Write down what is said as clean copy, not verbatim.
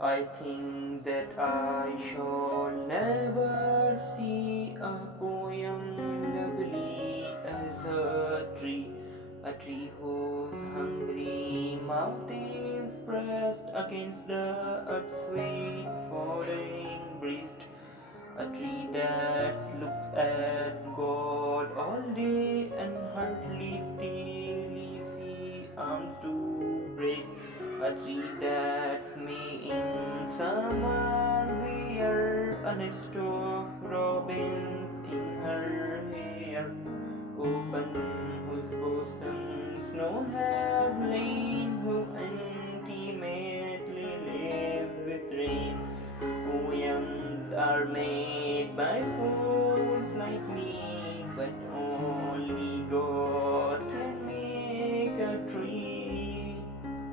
I think that I shall never see a poem lovely as a tree whose hungry mouth is pressed against the earth's sweet falling breast, a tree that looks at God all day and hardly still leafy arms to break, a tree that's me in summer wear a nest of robins in her hair, open whose bosoms snow have lain, who intimately live with rain. Poems are made by fools